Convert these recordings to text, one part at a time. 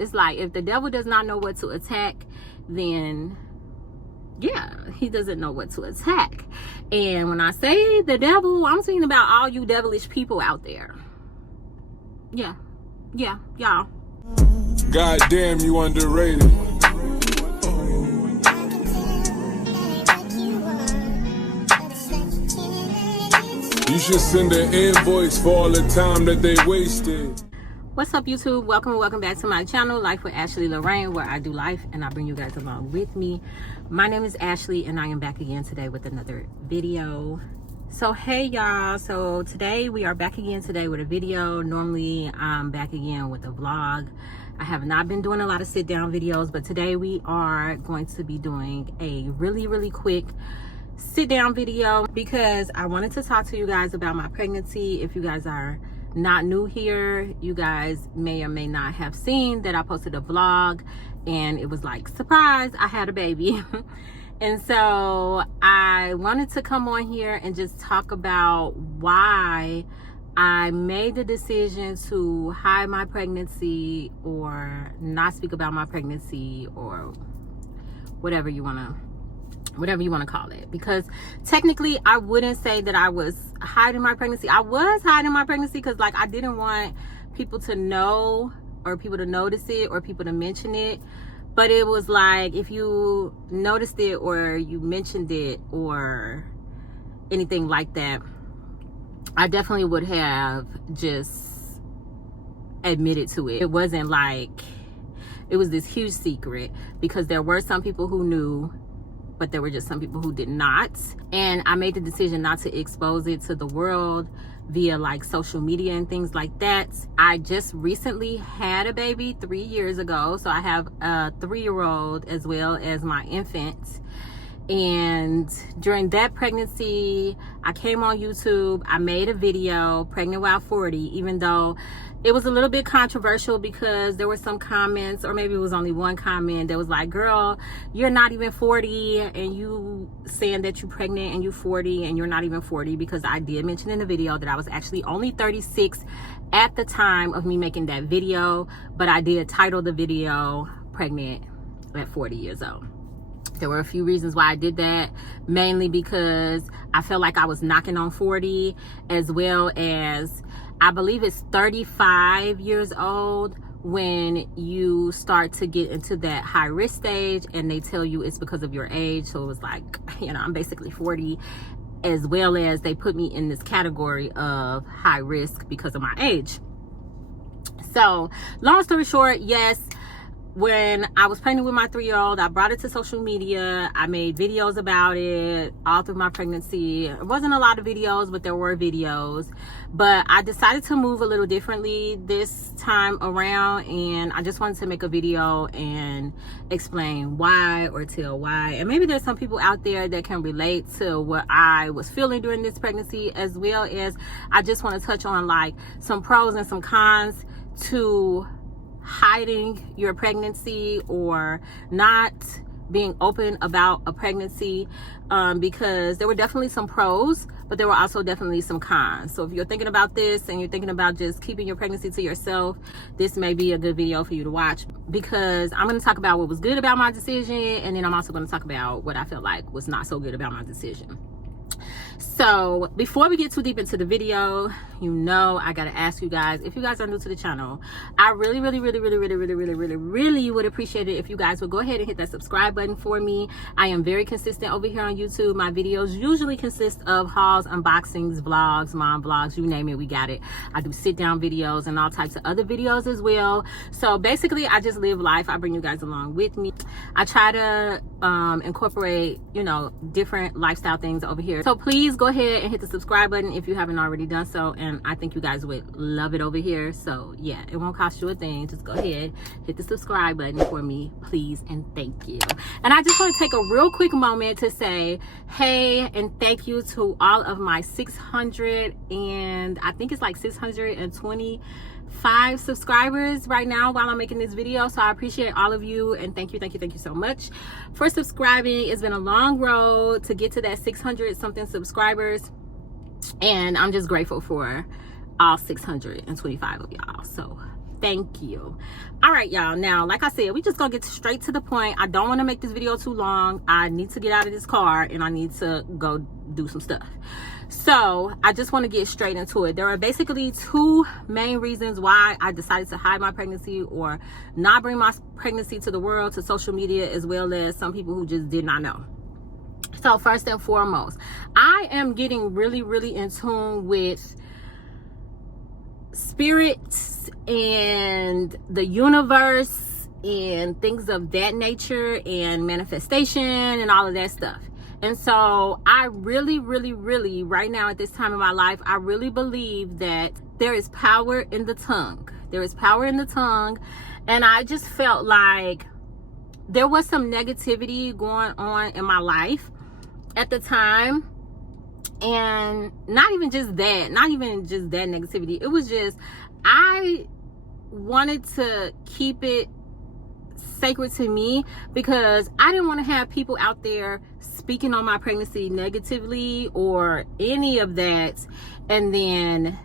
It's like, if the devil does not know what to attack, then yeah, he doesn't know what to attack. And when I say the devil, I'm speaking about all you devilish people out there. Yeah, y'all. God damn, you underrated. You should send an invoice for all the time that they wasted. What's up, YouTube? Welcome back to my channel, Life with Ashley Lorraine, where I do life and I bring you guys along with me. My name is Ashley and I am back again today with another video. So hey y'all, so today we are back again today with a video. Normally I'm back again with a vlog. I have not been doing a lot of sit down videos, but today we are going to be doing a really quick sit down video because I wanted to talk to you guys about my pregnancy. If you guys are not new here, you guys may or may not have seen that I posted a vlog and it was like, surprise, I had a baby. And so I wanted to come on here and just talk about why I made the decision to hide my pregnancy or not speak about my pregnancy, or whatever you want to call it. Because technically I wouldn't say that I was hiding my pregnancy. I was hiding my pregnancy because, like, I didn't want people to know, or people to notice it, or people to mention it. But it was like, if you noticed it or you mentioned it or anything like that, I definitely would have just admitted to it. It wasn't like it was this huge secret, because there were some people who knew, but there were just some people who did not. And I made the decision not to expose it to the world via like social media and things like that. I just recently had a baby 3 years ago. So I have a 3-year-old as well as my infant. And during that pregnancy, I came on YouTube. I made a video, Pregnant While 40, even though it was a little bit controversial because there were some comments, or maybe it was only one comment that was like, girl, you're not even 40 and you saying that you're pregnant and you're 40 and you're not even 40, because I did mention in the video that I was actually only 36 at the time of me making that video, but I did title the video Pregnant at 40 years old. There were a few reasons why I did that, mainly because I felt like I was knocking on 40, as well as I believe it's 35 years old when you start to get into that high risk stage, and they tell you it's because of your age. So it was like, you know, I'm basically 40, as well as they put me in this category of high risk because of my age. So long story short, yes, when I was pregnant with my 3-year-old, I brought it to social media. I made videos about it all through my pregnancy. It wasn't a lot of videos, but there were videos. But I decided to move a little differently this time around, and I just wanted to make a video and explain why, or tell why. And maybe there's some people out there that can relate to what I was feeling during this pregnancy, as well as I just want to touch on like some pros and some cons to hiding your pregnancy or not being open about a pregnancy, because there were definitely some pros, but there were also definitely some cons. So if you're thinking about this and you're thinking about just keeping your pregnancy to yourself, this may be a good video for you to watch, because I'm going to talk about what was good about my decision, and then I'm also going to talk about what I felt like was not so good about my decision. So before we get too deep into the video, you know, I gotta ask you guys, if you guys are new to the channel, I really would appreciate it if you guys would go ahead and hit that subscribe button for me. I am very consistent over here on YouTube. My videos usually consist of hauls, unboxings, vlogs, mom vlogs, you name it, we got it. I do sit down videos and all types of other videos as well. So basically I just live life. I bring you guys along with me. I try to incorporate, you know, different lifestyle things over here. So please go ahead and hit the subscribe button if you haven't already done so, and I think you guys would love it over here. So yeah, it won't cost you a thing. Just go ahead, hit the subscribe button for me, please, and thank you. And I just want to take a real quick moment to say hey and thank you to all of my 600 and I think it's like 625 subscribers right now while I'm making this video. So I appreciate all of you, and thank you so much for subscribing. It's been a long road to get to that 600 something subscribers, and I'm just grateful for all 625 of y'all. So Thank you. All right, y'all. Now, like I said, we just gonna get straight to the point. I don't want to make this video too long. I need to get out of this car and I need to go do some stuff. So I just want to get straight into it. There are basically two main reasons why I decided to hide my pregnancy or not bring my pregnancy to the world, to social media, as well as some people who just did not know. So first and foremost, I am getting really in tune with spirits and the universe and things of that nature and manifestation and all of that stuff. And so I really right now at this time in my life, I really believe that there is power in the tongue. There is power in the tongue. And I just felt like there was some negativity going on in my life at the time. And not even just that negativity. It was just, I wanted to keep it sacred to me because I didn't want to have people out there speaking on my pregnancy negatively or any of that, and then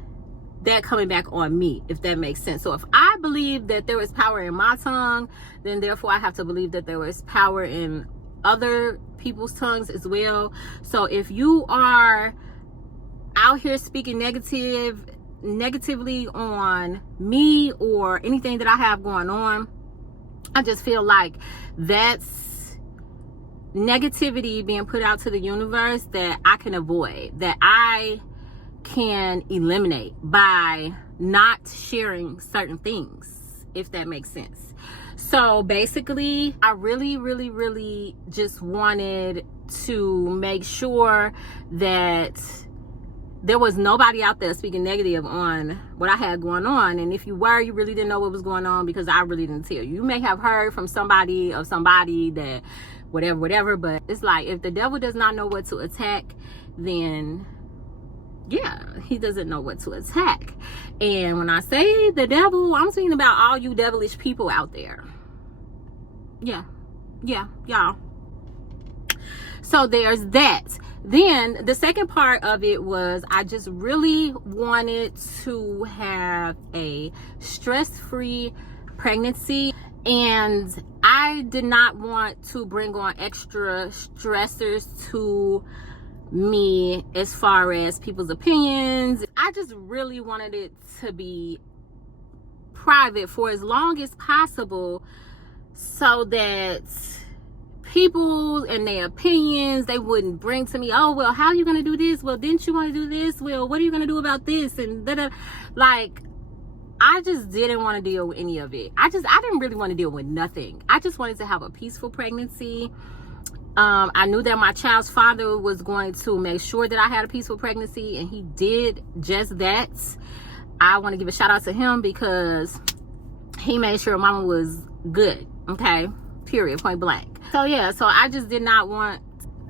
that coming back on me, if that makes sense. So if I believe that there is power in my tongue, then therefore I have to believe that there is power in other people's tongues as well. So if you are out here speaking negatively on me or anything that I have going on, I just feel like that's negativity being put out to the universe that I can avoid, that I can eliminate by not sharing certain things, if that makes sense. So basically, I really just wanted to make sure that there was nobody out there speaking negative on what I had going on. And if you were, you really didn't know what was going on because I really didn't tell you. You may have heard from somebody that whatever, but it's like, if the devil does not know what to attack, then yeah, he doesn't know what to attack. And when I say the devil, I'm speaking about all you devilish people out there. Yeah, y'all. So there's that. Then the second part of it was, I just really wanted to have a stress-free pregnancy, and I did not want to bring on extra stressors to me as far as people's opinions. I just really wanted it to be private for as long as possible, so that people and their opinions, they wouldn't bring to me, oh, well, how are you going to do this? Well, didn't you want to do this? Well, what are you going to do about this? And like, I just didn't want to deal with any of it. I didn't really want to deal with nothing. I just wanted to have a peaceful pregnancy. I knew that my child's father was going to make sure that I had a peaceful pregnancy, and he did just that. I want to give a shout out to him because he made sure mama was good. Okay, period, point blank. So yeah, so I just didn't want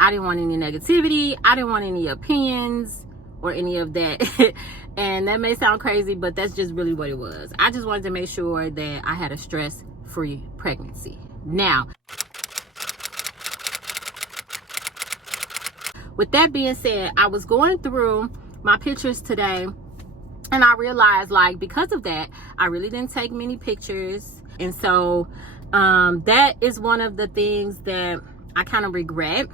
any negativity. I didn't want any opinions or any of that. And that may sound crazy, but that's just really what it was. I just wanted to make sure that I had a stress-free pregnancy. Now, with that being said, I was going through my pictures today, and I realized, like, because of that, I really didn't take many pictures. And so that is one of the things that I kind of regret,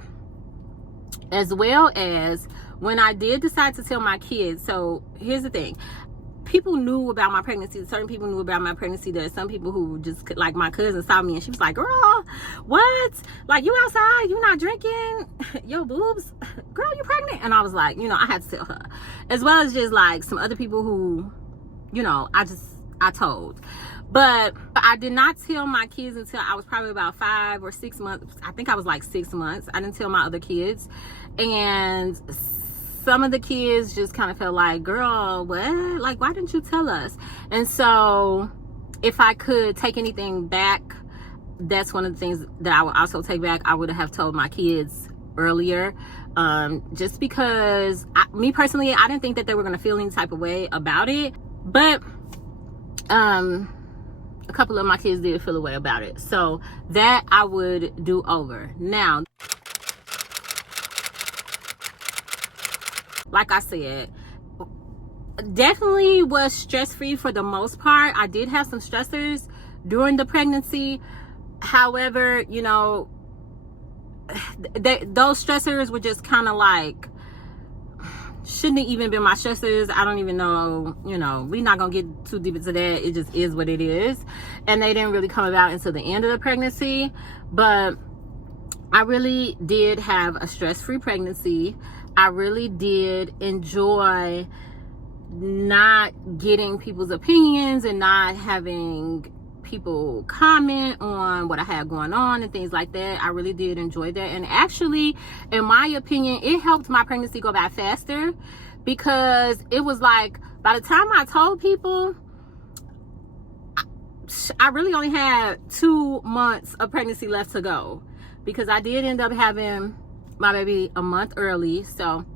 as well as when I did decide to tell my kids. So here's the thing. People knew about my pregnancy. Certain people knew about my pregnancy. There's some people who just, like my cousin saw me and she was like, girl, what? Like, you outside, you not drinking, your boobs, girl, you pregnant? And I was like, I had to tell her. As well as just like some other people who, I told. But I did not tell my kids until I was probably about 5 or 6 months. I think I was like 6 months. I didn't tell my other kids. And some of the kids just kind of felt like, girl, what? Like, why didn't you tell us? And so if I could take anything back, that's one of the things that I would also take back. I would have told my kids earlier, just because me personally, I didn't think that they were going to feel any type of way about it. But a couple of my kids did feel a way about it. So that I would do over. Now, like I said, definitely was stress-free for the most part. I did have some stressors during the pregnancy. However, you know, those stressors were just kind of like, shouldn't have even been my stressors. I don't even know, you know, we're not gonna get too deep into that. It just is what it is. And they didn't really come about until the end of the pregnancy. But I really did have a stress-free pregnancy. I really did enjoy not getting people's opinions and not having people comment on what I had going on and things like that. I really did enjoy that. And actually, in my opinion, it helped my pregnancy go by faster, because it was like, by the time I told people, I really only had 2 months of pregnancy left to go, because I did end up having my baby a month early. So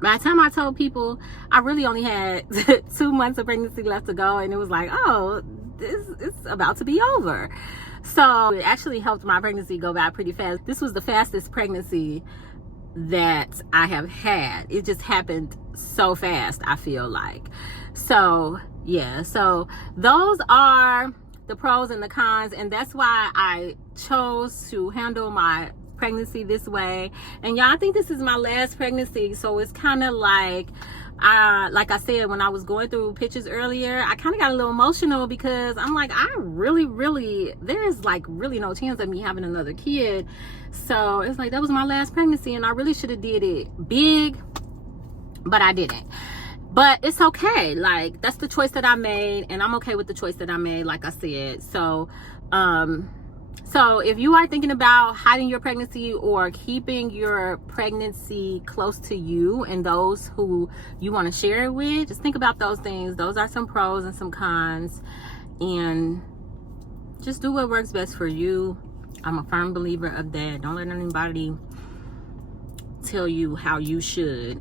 by the time I told people, I really only had 2 months of pregnancy left to go, and it was like, oh, it's about to be over. So it actually helped my pregnancy go by pretty fast. This was the fastest pregnancy that I have had. It just happened so fast, I feel like. So yeah, so those are the pros and the cons, and that's why I chose to handle my pregnancy this way. And y'all, I think this is my last pregnancy, so it's kind of like I said, when I was going through pictures earlier, I kind of got a little emotional, because I'm like, I really, there's like really no chance of me having another kid. So it's like, that was my last pregnancy, and I really should have did it big, but I didn't. But it's okay. Like, that's the choice that I made, and I'm okay with the choice that I made, like I said. So so if you are thinking about hiding your pregnancy or keeping your pregnancy close to you and those who you want to share it with, just think about those things. Those are some pros and some cons, and just do what works best for you. I'm a firm believer of that. Don't let anybody tell you how you should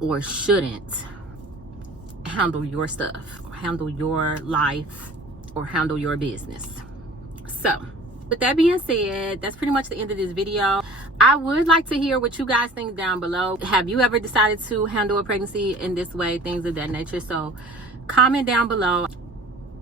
or shouldn't handle your stuff, or handle your life, or handle your business. So with that being said, that's pretty much the end of this video. I would like to hear what you guys think down below. Have you ever decided to handle a pregnancy in this way, things of that nature? So comment down below.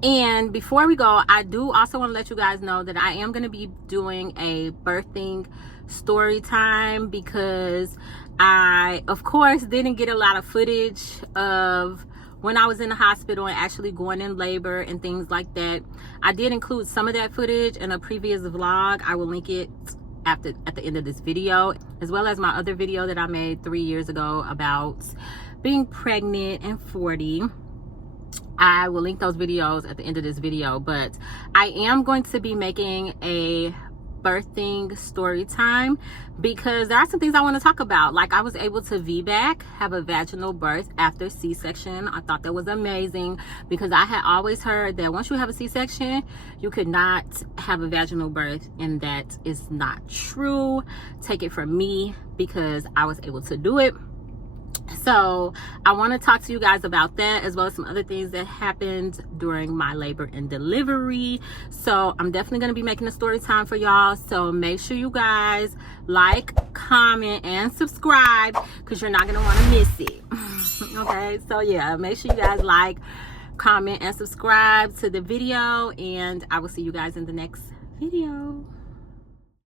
And before we go, I do also want to let you guys know that I am going to be doing a birthing story time, because I, of course, didn't get a lot of footage of when I was in the hospital and actually going in labor and things like that. I did include some of that footage in a previous vlog. I will link it at the end of this video, as well as my other video that I made 3 years ago about being pregnant and 40. I will link those videos at the end of this video. But I am going to be making a birthing story time, because there are some things I want to talk about. Like, I was able to VBAC, have a vaginal birth after C-section. I thought that was amazing, because I had always heard that once you have a C-section, you could not have a vaginal birth, and that is not true. Take it from me, because I was able to do it. So I want to talk to you guys about that, as well as some other things that happened during my labor and delivery. So I'm definitely going to be making a story time for y'all. So make sure you guys like, comment, and subscribe, because you're not going to want to miss it. Okay, so yeah, make sure you guys like, comment, and subscribe to the video, and I will see you guys in the next video.